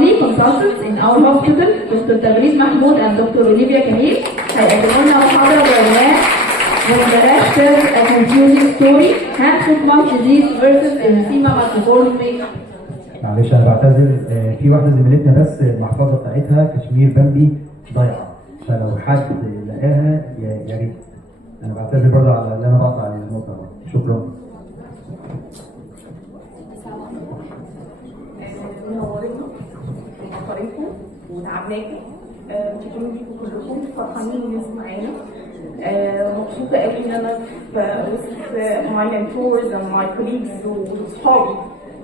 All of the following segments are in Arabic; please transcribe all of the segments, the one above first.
lovely consultants in our hospital, Dr. Taghreed Mahmoud and Dr. Olivia هيقدموا لنا محاضرة بعنوان When the rash tells a confusing story, hand foot mouth disease versus erythema multiforme. معلش انا بعتذر، في واحده زميلتنا بس المحفظه بتاعتها كشمير بمبي ضايعه، فلو حد لقاها يا ريت. انا بعتذر برضه على اللي انا بقطع النقطه دي. شكرا. منورينا ومطريكم وتعبناكم، متشكرين ليكم كلكم، فرحانين ان انتم معانا. مبسوطه قوي ان انا في وسط my mentors and my colleagues وصحابي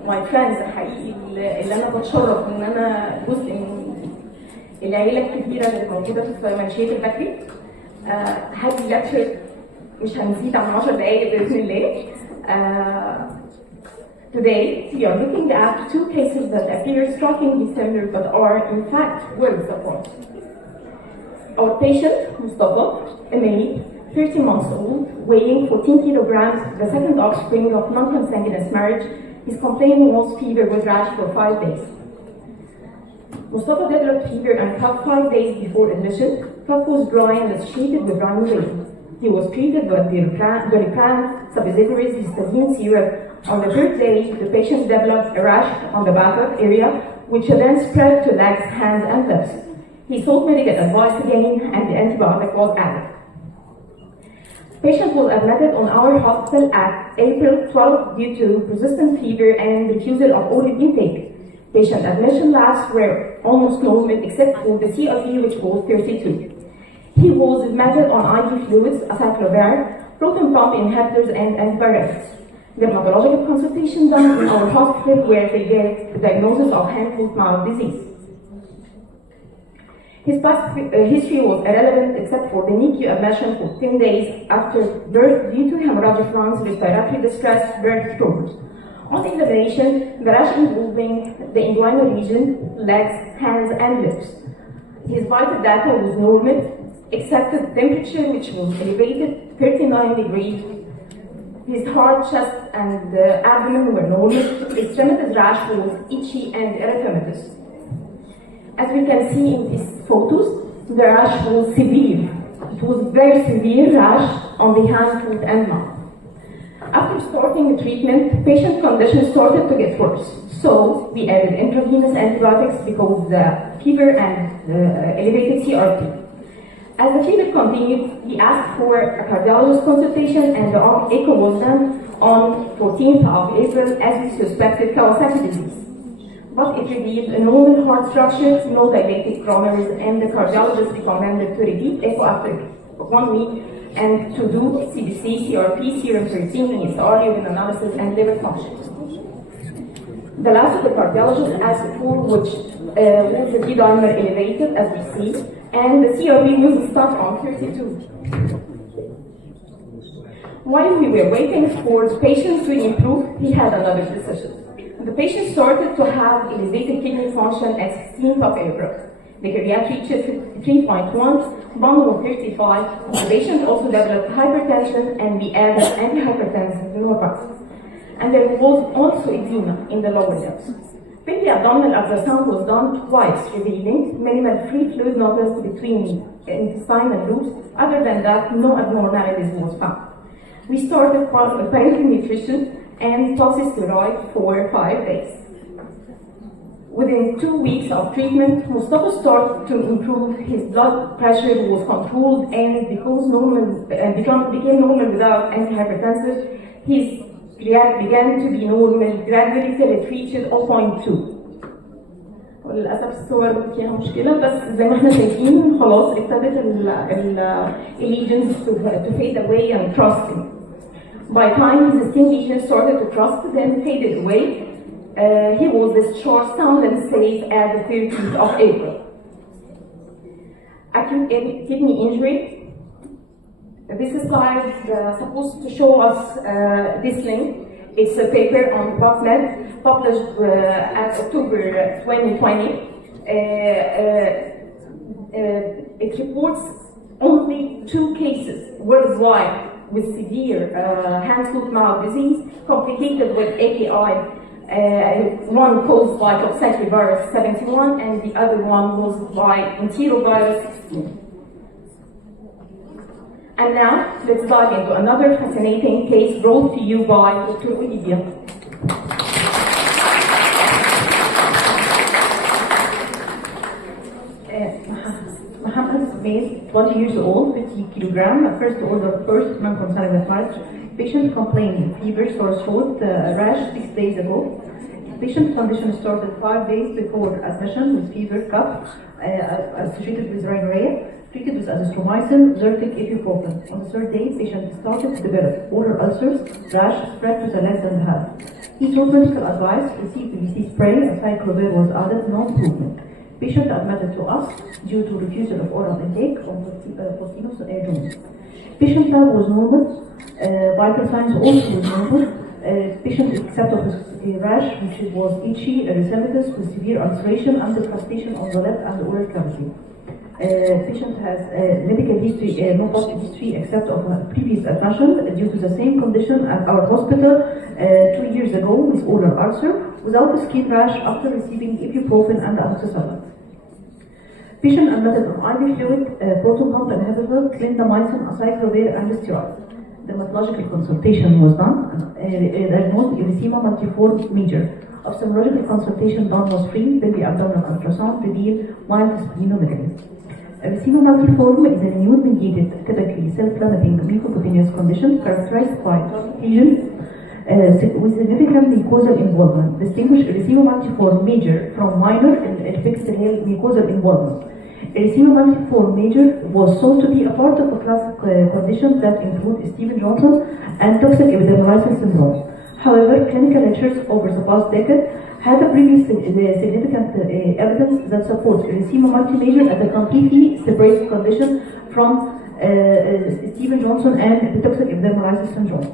my friends حقيقي اللي انا بتشرف ان انا جزء من العيله الكبيره اللي موجوده في منشيه البكري. هذه لكتشر مش هنزيد عن 10 دقائق باذن الله. Today, we are looking at two cases that appear strikingly similar but are in fact worlds apart. Our patient, Mustafa, a male, 30 months old, weighing 14 kilograms, the second offspring of non-consanguineous marriage, his complaint was fever with rash for 5 days. Mustafa developed fever and cough 5 days before admission. Cough was dry and associated with rhinorrhea. He was treated with Doliprane, suppositories, histidine syrup. On the third day, the patient developed a rash on the buttock area, which then spread to legs, hands, and lips. He sought medical advice again, and the antibiotic was added. The patient was admitted on our hospital at April 12 due to persistent fever and refusal of oral intake. Patient admission labs were almost normal except for the CRP, which was 32. He was admitted on IV fluids, acyclovir, proton pump inhibitors, and antibiotics. Dermatological consultation done in our hospital where they gave the diagnosis of hand-foot-mouth disease. His past history was irrelevant except for the NICU admission for 10 days after birth due to hemorrhagic lungs, respiratory distress, birth traumas. On examination, the rash involving the inguinal region, legs, hands, and lips. His vital data was normal, except the temperature, which was elevated 39 degrees. His heart, chest, and abdomen were normal. Extremities rash was itchy and erythematous. As we can see in these photos, the rash was severe. It was very severe rash on the hand, foot, and mouth. After starting the treatment, patient condition started to get worse. So we added intravenous antibiotics because the fever and elevated CRP. As the fever continued, we asked for a cardiologist consultation and the echo was done on 14th of April as we suspected Kawasaki disease. But it revealed a normal heart structure, no dilated coronaries, and the cardiologist recommended to repeat echo after 1 week and to do CBC, CRP, serum creatine, ESR, urine analysis, and liver function. The last of the cardiologist asked for which was the D-dimer elevated, as we see, and the CRP was stuck on 32. While we were waiting for the patient to improve, he had another decision. The patient started to have elevated kidney function at 16th of April. The creatinine reached 3.1, bone was 35. The patient also developed hypertension, and we added antihypertensive Norpax. And there was also edema in the lower limbs. Pelvic abdominal ultrasound was done twice, revealing minimal free fluid noticed between intestine and loops. Other than that, no abnormalities was found. We started parenteral nutrition and toxosteroid for 5 days. Within 2 weeks of treatment, Mustafa started to improve. His blood pressure was controlled and became normal without antihypertensive. His creatinine began to be normal gradually till it reached 0.2. وللأسف الصور فيها مشكلة، بس زي ما احنا شايفين خلاص ابتدت lesions to fade away and crusting. By time his skin lesions started to crust, then faded away. He was discharged sound and safe at the 13th of April. Acute kidney injury. This slide is supposed to show us this link. It's a paper on PubMed published at October 2020. It reports only 2 cases worldwide with severe hand-foot-mouth disease complicated with AKI One caused by coxsackie virus 71 and the other one was by enterovirus 16. And now, let's dive into another fascinating case brought to you by Dr. Olivia. Mohammed is 20 years old, 50 kilogram, first order first non-consanguine marriage. Patient complained fever, sore throat, rash 6 days ago. Patient condition started 5 days before admission with fever, cough, associated with rhinorrhea, treated with azithromycin, Zyrtec, ibuprofen. On the third day, patient started to develop oral ulcers, rash spread to the legs and head. He sought medical advice, received PVC spray, and cyclovir was added, no improvement. Patient admitted to us due to refusal of oral intake on 14 June. Patient lab was normal, vital signs also was normal. Patient except of a rash which was itchy, erythematous with severe ulceration and crustation on the lip and oral cavity. Patient has medical history, no positive history except of a previous admission due to the same condition at our hospital 2 years ago with oral ulcer without a skin rash after receiving ibuprofen and amoxicillin. Patient admitted on IV fluid, proton pump inhibitor, clindamycin, acyclovir, and steroid. Dermatological consultation was done. Diagnosed erythema multiforme major. Ophthalmological consultation done was free. Pelvic abdominal ultrasound revealed mild splenomegaly. Erythema multiforme is an immune-mediated, typically self-limiting mucocutaneous condition characterized by lesion with significant mucosal involvement. Distinguish erythema multiforme major from minor and fixed mucosal involvement. Erythema multiforme major was thought to be a part of a class of conditions that include Stevens-Johnson and toxic epidermolysis syndrome. However, clinical lectures over the past decade had a previous significant evidence that supports erythema multimajor as a completely separate condition from Stevens-Johnson and toxic epidermolysis syndrome.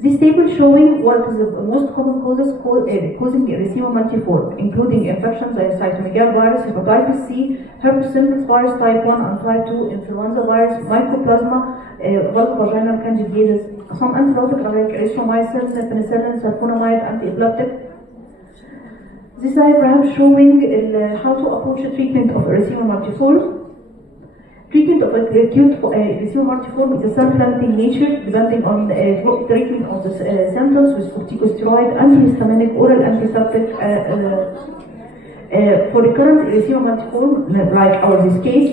This table showing what is the most common causes causing erythema multiforme, including infections like cytomegalovirus, hepatitis C, herpes simplex virus type 1 and type 2, influenza virus, mycoplasma, vulvovaginal candidiasis, some antibiotic like erythromycin, penicillin, sulfonamide, anti-epileptic. This diagram showing how to approach the treatment of erythema multiforme. Treatment of acute erythema multiforme is a self-limiting nature depending on treatment of the symptoms with corticosteroid, antihistaminic, oral antiseptic. For recurrent erythema multiforme, like this case,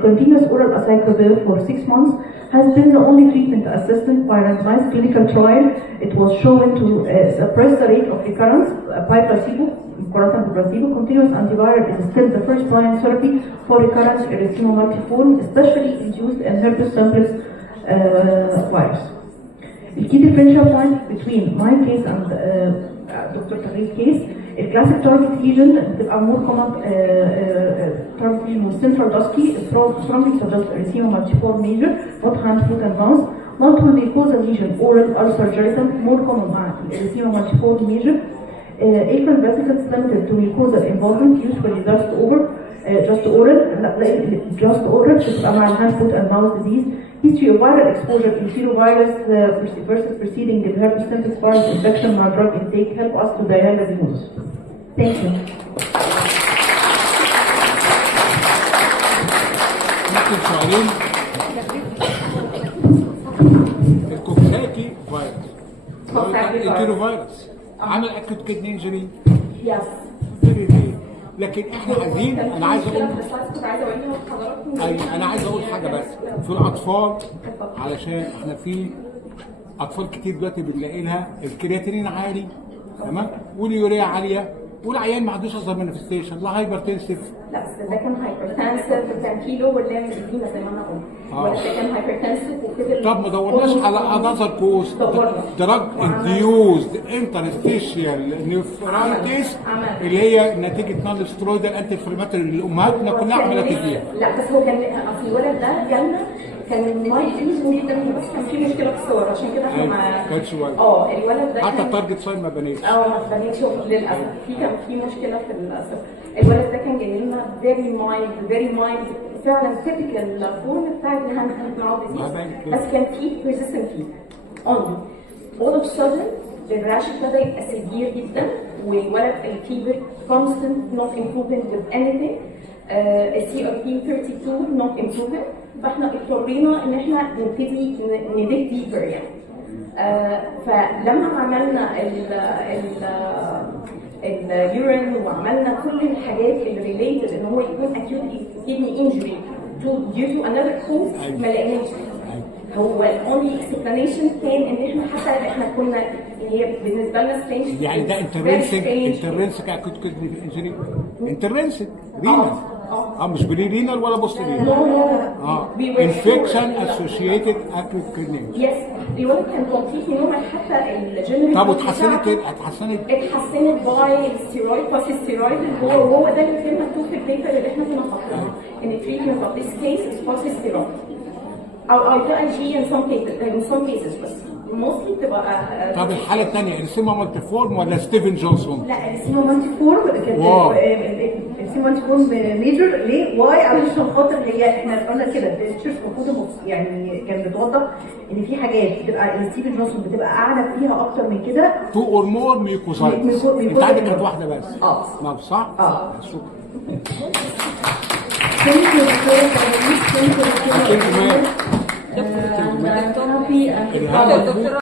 continuous oral acyclovir for 6 months has been the only treatment assessment by randomized clinical trial. It was shown to suppress the rate of recurrence by placebo. Continuous antiviral is still the first line therapy for recurrent erythema multiforme, especially induced in herpes simplex virus. The key differential point between my case and Dr. Taghreed case, a classic target lesion are more common target lesion with central dusky, strongly suggest erythema multiforme major, not hand, foot, and mouth. Multiple mucosal lesion, oral, ulcer, genital, more common erythema multiforme major. Acral vesicles limited to mucosal involvement, usually just oral, just among hand, foot, and mouth disease. History of viral exposure, enterovirus versus preceding herpes simplex virus infection, and drug intake help us to diagnose. Thank you. الكوكساكي فيروس انتيروفيروس عمل اكيد كدني انجري Yes. لكن احنا عايزين انا عايز اقول حاجه بس في الاطفال، علشان احنا في اطفال كتير دلوقتي بنلاقي لها الكرياتينين عالي، تمام، واليوريا عاليه، والعيان ما عندوش اصلا مانيفستيشن، لا هايبرتنسيف. لا بس ده كان هايبرتنسيف، كان كيلو ولا مدينه زي ما انا قلت، ولا ده كان هايبرتنسيف وكده. طب ما دورناش على انذر كوز دراج انديوزد انترستيشيال نيفرايتس اللي هي نتيجه نون سترويدال انتي انفلاماتوري اللي امهاتنا كلها عملت فيها. لا بس هو كان اصل الولد ده جالنا كان ماي يوز جدا، بس كان في مشكله في الصور عشان كده احنا ما كانش وايد. الولد ده حتى التارجت ساين ما بنيش. ما بنيش للاسف، كان في مشكله في الاسف. الولد ده كان جاي لنا فيري مايلد فعلا تيبيكال فورم بتاعت الهاند ماوث ديزيز، بس كان في ريزيستنت فيه اونلي. all of a sudden الراش ابتدى يبقى سيفير جدا، والولد الفيبر constant not improving with anything. CRP 32 not improving. فاحنا اضطرينا ان احنا نبتدي نديك ديبر يعني. فلما عملنا اليورين وعملنا كل الحاجات اللي ريليتد ان هو يكون acute kidney injury due to another cause ما لقيناش. هو الاونلي اكسبلانيشن كان ان احنا حتى احنا كنا هي بالنسبه لنا سترينج يعني ده انترنسك اكيد كدني انجري انترنسك رينال مش بري رينال ولا بوست رينال انفكشن اسوشيتد اكيد كدني يس الولد كان كومبليتلي نورمال حتى الجنرال. طب اتحسنت باي ستيرويد باستيرويد وهو ده اللي كان مكتوب في البيبر اللي احنا كنا حاطينها ان treatment of this case is باستيرويد او IgG in some cases بس mostly بتبقى. طب الحاله الثانيه السيما مالتيفورم ولا ستيفن جونسون؟ لا السيما مالتيفورم كانت السيما مالتيفورم ميجر ليه؟ واي علشان خاطر هي احنا قلنا كده التشيرش المفروض يعني كان بتوضح ان في حاجات بتبقى ستيفن جونسون بتبقى اعلى فيها اكتر من كده 2 اور مور ميوكوزايتس. انت عندك كانت واحده بس ما صح؟ شكرا. Thank you, Dr. Olivia. Thank you, Dr. Olivia. Thank you, ma'am. I'm happy and proud.